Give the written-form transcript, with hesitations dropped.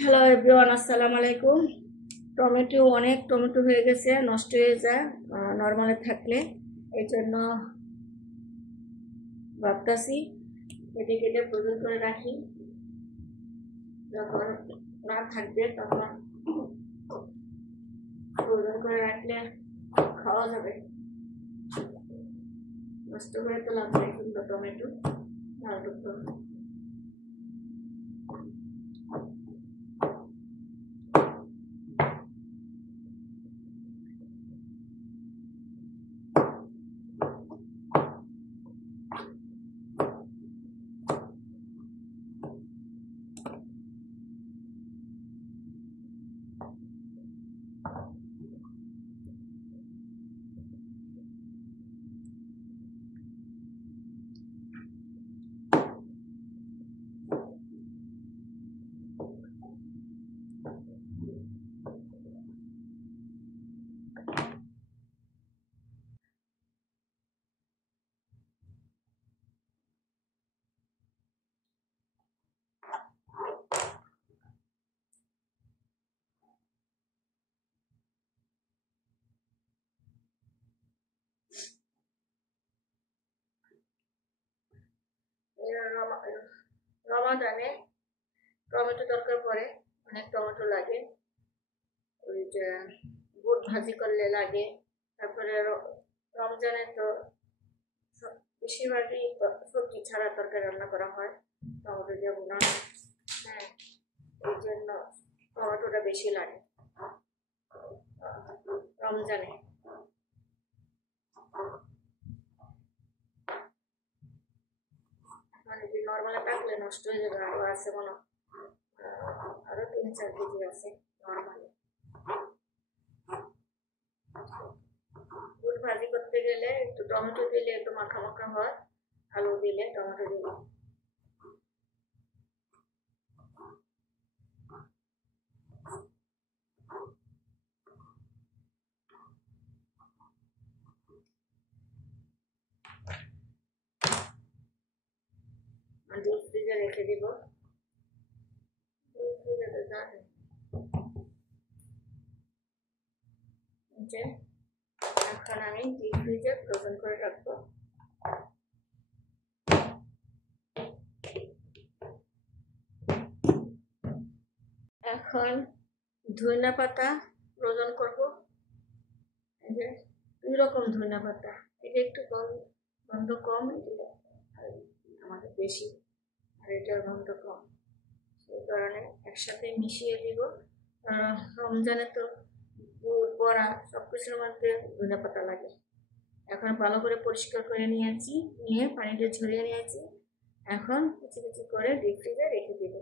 Hello everyone, আসসালামু আলাইকুম। Tomato অনেক টমেটো হয়ে গেছে, নষ্ট হয়ে যায় নর্মালে থাকলে। এই জন্য ভাবতাছি কেটে কেটে ফ্রোজেন করে রাখি, যখন না থাকবে তখন ফ্রোজেন করে রাখলে খাওয়া যাবে। নষ্ট করে তো লাভ নেই, কিন্তু টমেটো ভালো তো। রমাদানে টমেটো দরকার পড়ে, অনেক টমেটো লাগে। ওই যে বুট ভাজি করলে লাগে। তারপরে রমজানে তো বেশিরভাগই সবজি ছাড়া তরকারি রান্না করা হয়, টমেটো দিয়ে বোনা। হ্যাঁ, এই জন্য টমেটোটা বেশি লাগে রমজানে। মানে কি নর্মালে থাকলে নষ্ট হয়ে যাবে। আরো আছে মনে, আরো 3-4 কেজি আছে নর্মালে। বুট ভাজি করতে গেলে একটু টমেটো দিলে একটু মাখা মাখা হয়, আলু দিলে টমেটো দিলে। ডিপ ফ্রিজে রেখে দিব। ডিপ ফ্রিজে তো জানেন যে এখন আমি ডিপ ফ্রিজে ফ্রোজেন করে রাখবো। এখন ধনিয়া পাতা ফ্রোজেন করবো। এই যে 2 রকম ধনিয়া পাতা, এটা একটু গন্ধ কম, এটা আমাদের বেশি, আর এটার গন্ধ কম। সেই কারণে একসাথে মিশিয়ে দিব। রমজানে তো বুট বড়া সবকিছুর মধ্যে ধনিয়া পাতা লাগে। এখন ভালো করে পরিষ্কার করে নিয়েছি, নিয়ে পানিটা ঝরিয়ে নিয়েছি। এখন কিছু কিছু করে ডিপ ফ্রিজে রেখে দিব।